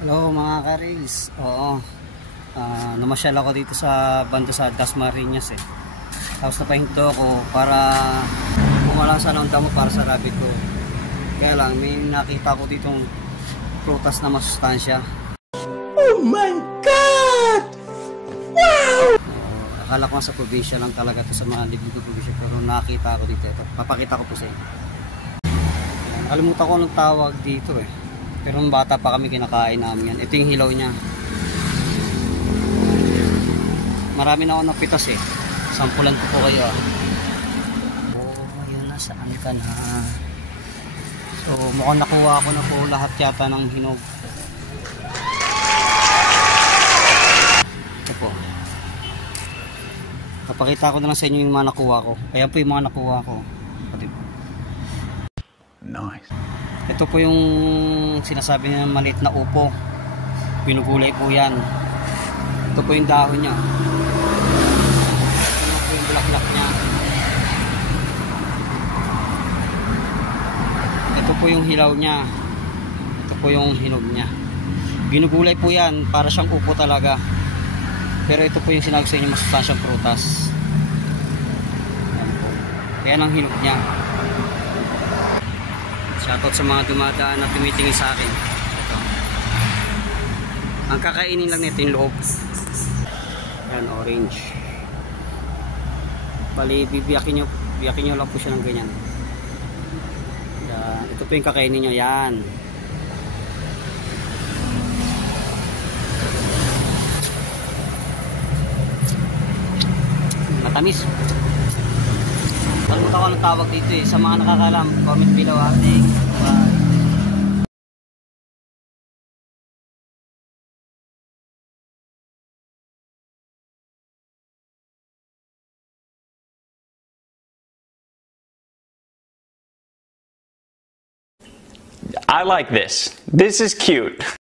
Hello mga ka-rails. Oo. Namasyal ako dito sa banda sa Dasmariñas eh. Tapos napahinto ako para pumalansa ng damo para sa rabbit ko. Kaya lang may nakita ko ditong prutas na masustansya. Oh my God! Wow! Akala ko sa probinsya lang talaga to, sa mga liblib na probinsya, pero nakita ko dito. Ito, papakita ko po sa inyo. Nakalimutan ko anong tawag dito eh. Pero nung bata pa kami kinakain namin yan. Ito yung hilaw niya. Marami na ako napitas eh. Sampulan ko po kayo ah. Oh, yun na, saan ka na? So mukhang nakuha ko na po lahat yata ng hinog. Ito po. Papakita ko na lang sa inyo yung mga nakuha ko. Ayan po yung mga nakuha ko. Nice. Ito po yung sinasabi niya ng maliit na upo. Pinugulay po yan. Ito po yung dahon niya. Ito po yung bulaklak niya. Ito po yung hilaw niya. Ito po yung hinog niya. Ginugulay po yan para siyang upo talaga. Pero ito po yung sinabi sa inyo masustansyang prutas. Yan ang hinog niya. Shoutout sa mga dumadaan na tumitingin sa akin. Ito. Ang kakainin lang nito yung loob. Yan, orange. Bali, bibiyakin nyo lang po siya ng ganyan. Yan. Ito po yung kakainin nyo. Yan. Matamis. Kalimutan ko anong tawag dito eh. Sa mga nakakalam, comment below ha. Bye. I like this. This is cute.